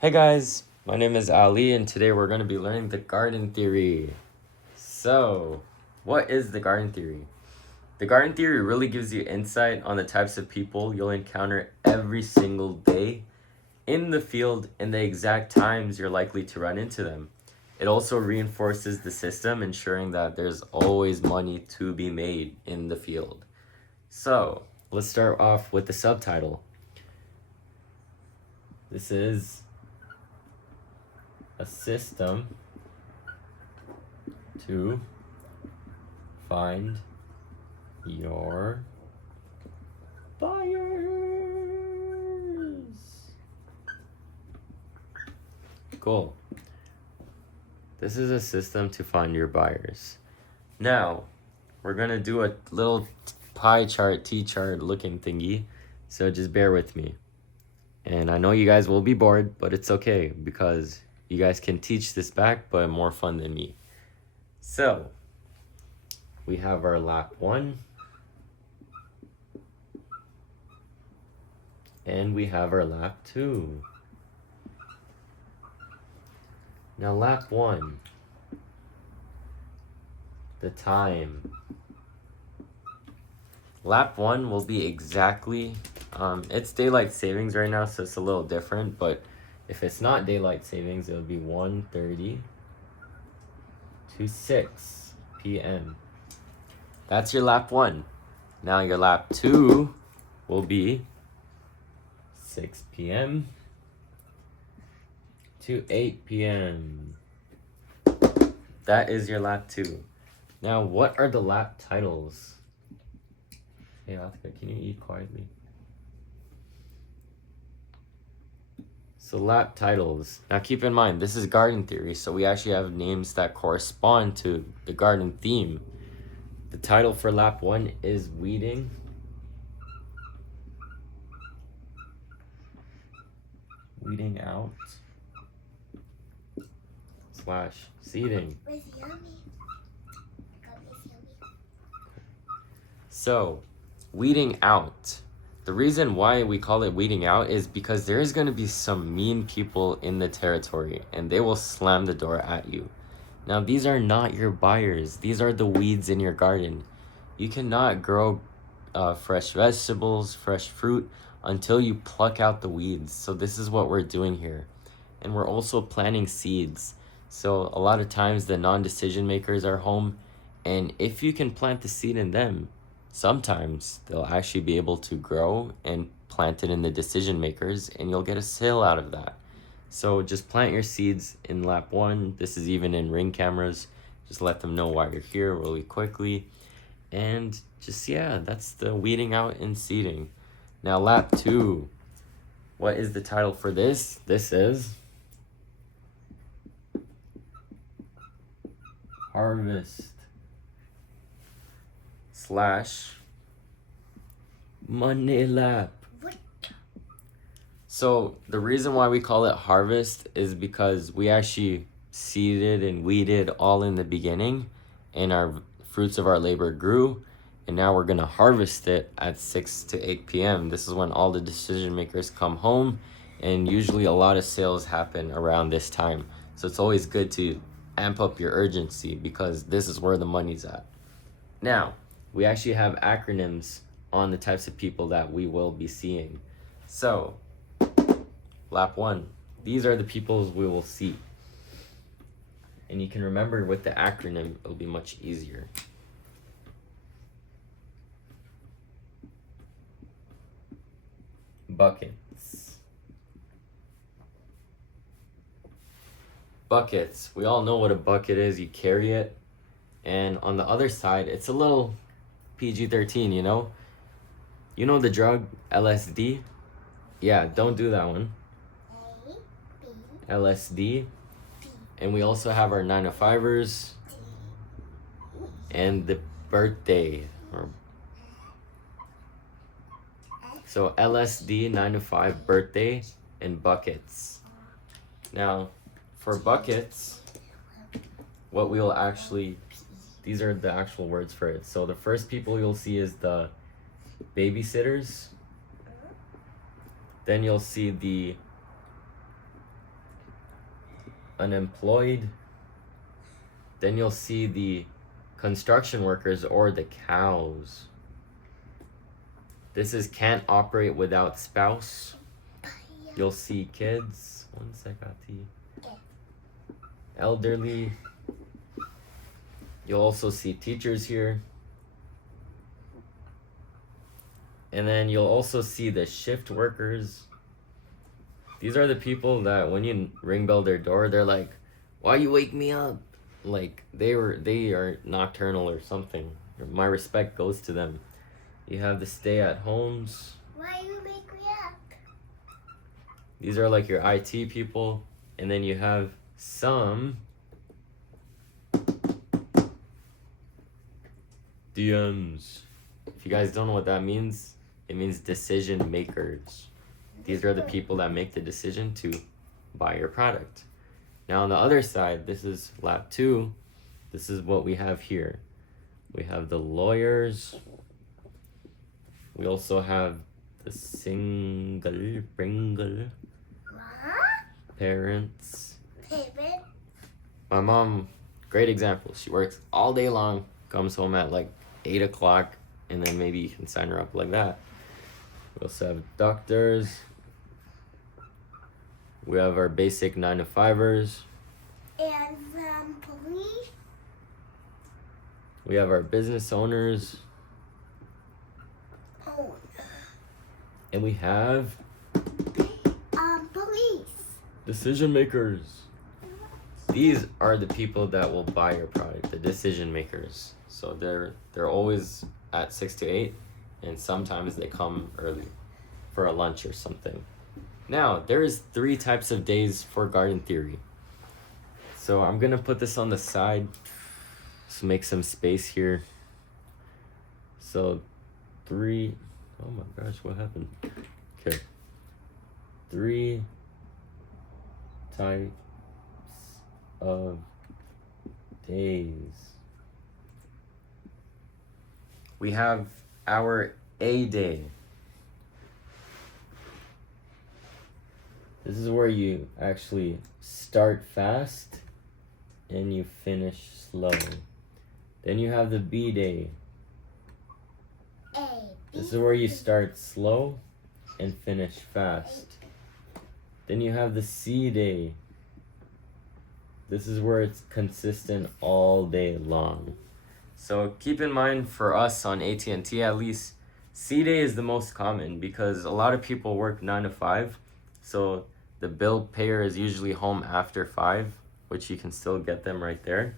Hey guys, my name is Ali and today we're going to be learning the garden theory. So, what is the garden theory? The garden theory really gives you insight on the types of people you'll encounter every single day in the field and the exact times you're likely to run into them. It also reinforces the system, ensuring that there's always money to be made in the field. So, let's start off with the subtitle. This is a system to find your buyers. Cool. This is a system to find your buyers. Now, we're gonna do a little pie chart, T-chart looking thingy, so just bear with me. And I know you guys will be bored, but it's okay because you guys can teach this back, but more fun than me. So, we have our lap 1, and we have our lap 2. Now lap 1, the time. Lap 1 will be exactly, it's daylight savings right now, so it's a little different, but if it's not daylight savings, it'll be 1:30 to 6 p.m. That's your lap 1. Now your lap 2 will be 6 p.m. to 8 p.m. That is your lap 2. Now, what are the lap titles? Hey, Atka, can you eat quietly? So lap titles. Now keep in mind, this is garden theory, so we actually have names that correspond to the garden theme. The title for lap 1 is weeding. Weeding out. / seeding. So, weeding out. The reason why we call it weeding out is because there is going to be some mean people in the territory and they will slam the door at you. Now, these are not your buyers. These are the weeds in your garden. You cannot grow fresh vegetables, fresh fruit until you pluck out the weeds. So this is what we're doing here. And we're also planting seeds. So a lot of times the non-decision makers are home, and if you can plant the seed in them, sometimes they'll actually be able to grow and plant it in the decision makers, and you'll get a sale out of that. So just plant your seeds in lap 1. This is even in ring cameras. Just let them know why you're here really quickly. And just, yeah, that's the weeding out and seeding. Now lap 2. What is the title for this? This is harvest / money lap. So the reason why we call it harvest is because we actually seeded and weeded all in the beginning, and our fruits of our labor grew, and now we're gonna harvest it at 6 to 8 p.m. This is when all the decision makers come home, and usually a lot of sales happen around this time. So it's always good to amp up your urgency because this is where the money's at. Now, we actually have acronyms on the types of people that we will be seeing. So, lap 1, these are the people we will see. And you can remember with the acronym, it'll be much easier. Buckets. Buckets. We all know what a bucket is. You carry it. And on the other side, it's a little PG-13, you know? You know the drug LSD? Yeah, don't do that one. LSD. And we also have our 9-to-5ers and the birthday. So LSD, 9-to-5, birthday, and buckets. Now, for buckets, what we'll actually, these are the actual words for it. So the first people you'll see is the babysitters. Then you'll see the unemployed. Then you'll see the construction workers or the cows. This is can't operate without spouse. You'll see kids. One sec, Ati. Elderly. You'll also see teachers here. And then you'll also see the shift workers. These are the people that when you ring bell their door, they're like, "Why you wake me up?" Like they are nocturnal or something. My respect goes to them. You have the stay at homes. Why you make me up? These are like your IT people. And then you have some DMs. If you guys don't know what that means, it means decision makers. These are the people that make the decision to buy your product. Now on the other side, this is lab 2. This is what we have here. We have the lawyers. We also have the single parents. My mom, great example. She works all day long, comes home at like 8 o'clock, and then maybe you can sign her up like that. We also have doctors. We have our basic 9-to-5ers. And police. We have our business owners. Oh. And we have Police. decision makers. These are the people that will buy your product, the decision makers. So they're always at 6 to 8, and sometimes they come early for a lunch or something. Now, there is 3 types of days for garden theory. So I'm gonna put this on the side to make some space here. So 3, oh my gosh, what happened? Okay. 3 types of days. We have our A day. This is where you actually start fast and you finish slow. Then you have the B day. This is where you start slow and finish fast. Then you have the C day. This is where it's consistent all day long. So keep in mind, for us on AT&T at least, C day is the most common because a lot of people work 9 to 5. So the bill payer is usually home after 5, which you can still get them right there.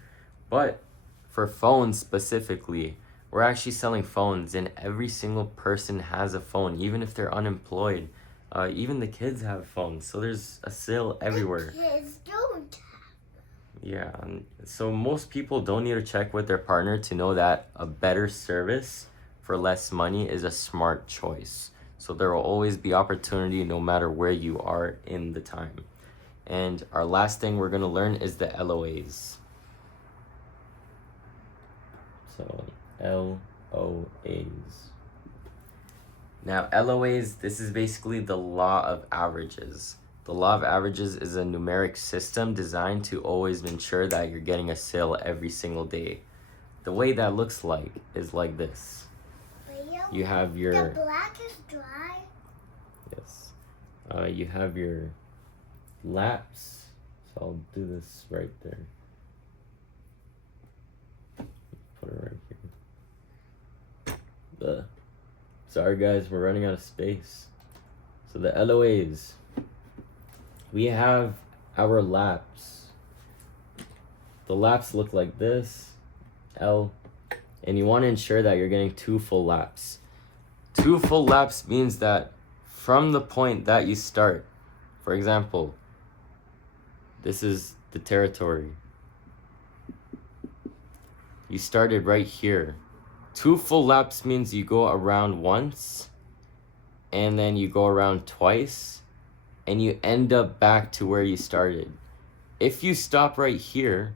But for phones specifically, we're actually selling phones, and every single person has a phone, even if they're unemployed. Even the kids have phones, so there's a sale everywhere. The kids don't. Yeah, so most people don't need to check with their partner to know that a better service for less money is a smart choice. So there will always be opportunity no matter where you are in the time. And our last thing we're gonna learn is the LOAs. So LOAs. Now LOAs, this is basically the law of averages. The law of averages is a numeric system designed to always ensure that you're getting a sale every single day. The way that looks like is like this. You have your... The black is dry. Yes. You have your laps. So I'll do this right there. Put it right here. Sorry guys, we're running out of space. So the LOAs. We have our laps. The laps look like this. L. And you want to ensure that you're getting 2 full laps. 2 full laps means that from the point that you start, for example, this is the territory. You started right here. 2 full laps means you go around once, and then you go around twice, and you end up back to where you started. If you stop right here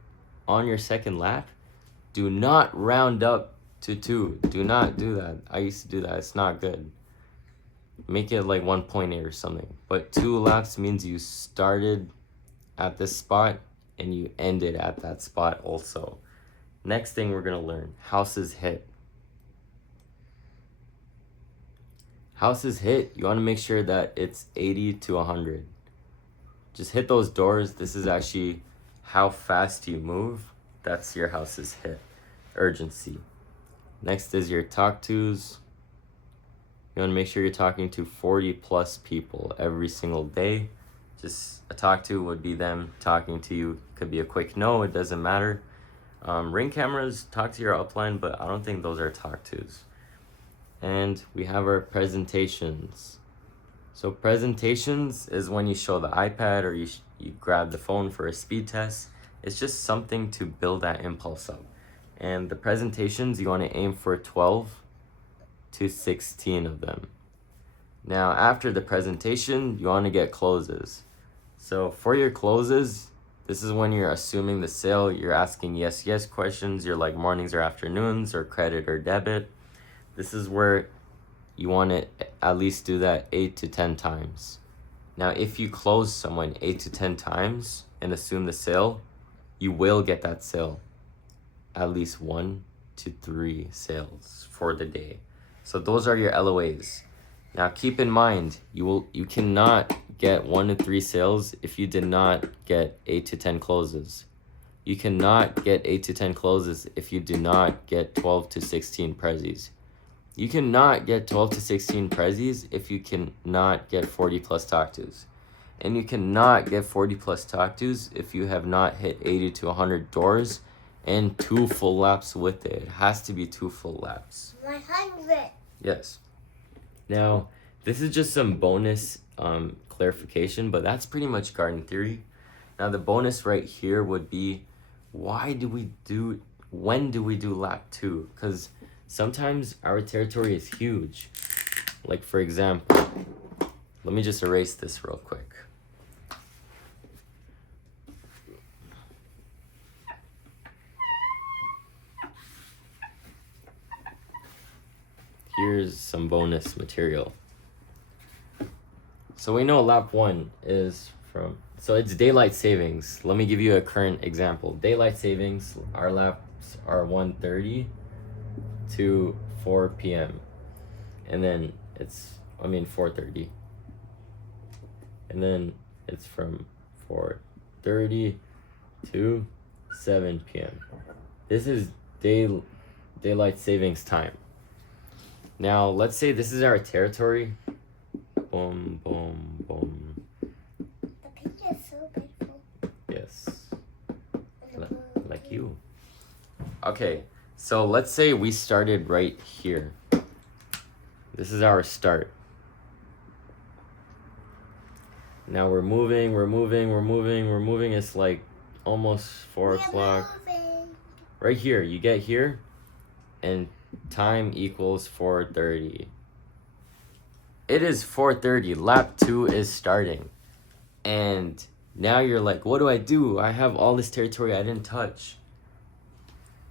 on your second lap, do not round up to 2. Do not do that. I used to do that. It's not good. Make it like 1.8 or something. But 2 laps means you started at this spot and you end it at that spot also. Next thing we're going to learn, houses hit. Houses hit, you want to make sure that it's 80 to 100. Just hit those doors. This is actually how fast you move. That's your houses hit. Urgency. Next is your talk tos. You want to make sure you're talking to 40 plus people every single day. Just a talk to would be them talking to you. Could be a quick no, it doesn't matter. Ring cameras, talk to your upline, but I don't think those are talk tos. And we have our presentations. So presentations is when you show the iPad or you grab the phone for a speed test. It's just something to build that impulse up. And the presentations, you want to aim for 12 to 16 of them. Now, after the presentation, you want to get closes. So for your closes, this is when you're assuming the sale. You're asking yes questions. You're like mornings or afternoons or credit or debit. This is where you want to at least do that 8 to 10 times. Now, if you close someone 8 to 10 times and assume the sale, you will get that sale. At least 1 to 3 sales for the day. So those are your LOAs. Now keep in mind, you cannot get 1 to 3 sales if you did not get 8 to 10 closes. You cannot get 8 to 10 closes if you do not get 12 to 16 prezzies. You cannot get 12 to 16 prezzies if you cannot get 40 plus talk tos. And you cannot get 40 plus talk tos if you have not hit 80 to 100 doors and 2 full laps with it. It has to be 2 full laps. 100. Yes. Now, this is just some bonus clarification, but that's pretty much garden theory. Now, the bonus right here would be, when do we do lap 2? Because sometimes our territory is huge. Like, for example, let me just erase this real quick. Here's some bonus material. So we know lap 1 is so it's daylight savings. Let me give you a current example. Daylight savings, our laps are 1:30 to 4 p.m. And then it's 4:30. And then it's from 4:30 to 7 p.m. This is daylight savings time. Now, let's say this is our territory. Boom, boom, boom. The pink is so beautiful. Yes. Like you. Okay, so let's say we started right here. This is our start. Now we're moving. It's like almost 4 o'clock. Right here, you get here, and time equals 4:30. It is 4:30. Lap 2 is starting. And now you're like, what do? I have all this territory I didn't touch.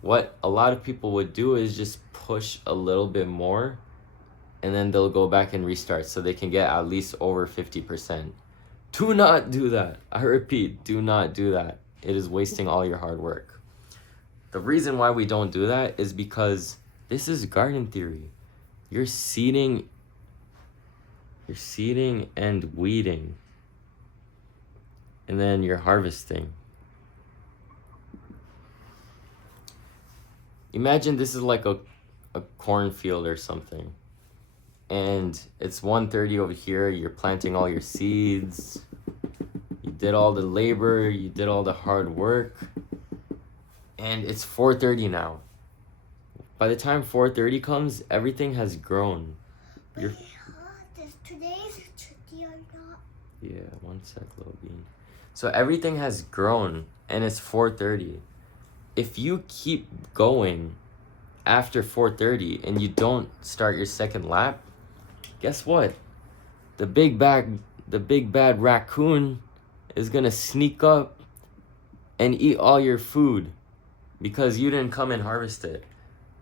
What a lot of people would do is just push a little bit more, and then they'll go back and restart so they can get at least over 50%. Do not do that. I repeat, do not do that. It is wasting all your hard work. The reason why we don't do that is because this is garden theory. You're seeding and weeding. And then you're harvesting. Imagine this is like a cornfield or something. And it's 1:30 over here. You're planting all your seeds. You did all the labor. You did all the hard work. And it's 4:30 now. By the time 4:30 comes, everything has grown. Today's tricky or not? Yeah, 1 sec, little bean. So everything has grown, and it's 4:30. If you keep going after 4:30 and you don't start your second lap, guess what? The big bad raccoon is gonna sneak up and eat all your food because you didn't come and harvest it.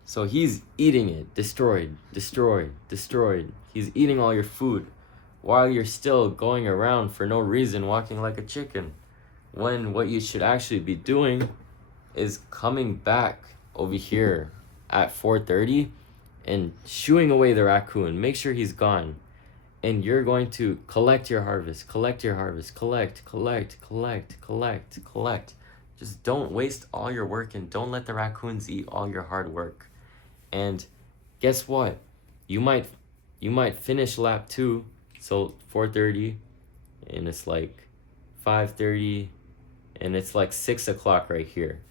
So he's eating it, destroyed. He's eating all your food while you're still going around for no reason, walking like a chicken. when what you should actually be doing is coming back over here at 4:30 and shooing away the raccoon. Make sure he's gone. And you're going to collect your harvest, collect your harvest, collect. Just don't waste all your work and don't let the raccoons eat all your hard work. And guess what? You might finish lap 2, so 4:30, and it's like 5:30, and it's like 6 o'clock right here.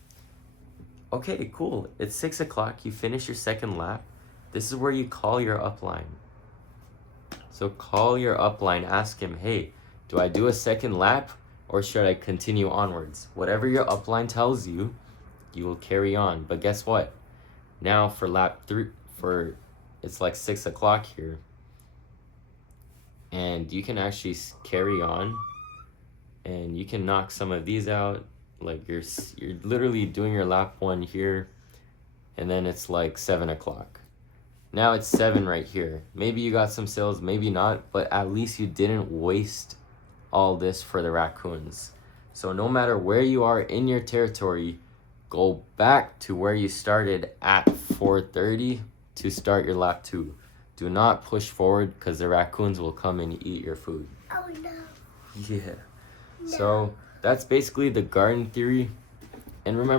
Okay, cool. It's 6 o'clock. You finish your second lap. This is where you call your upline. So call your upline, ask him, hey, do I do a second lap or should I continue onwards? Whatever your upline tells you, you will carry on. But guess what? Now for lap 3, it's like 6 o'clock here. And you can actually carry on and you can knock some of these out. Like you're literally doing your lap 1 here, and then it's like 7 o'clock. Now it's 7 right here. Maybe you got some sales, maybe not, but at least you didn't waste all this for the raccoons. So no matter where you are in your territory, go back to where you started at 4:30 to start your lap 2. Do not push forward because the raccoons will come and eat your food. Oh no. Yeah. No. So that's basically the garden theory. And remember,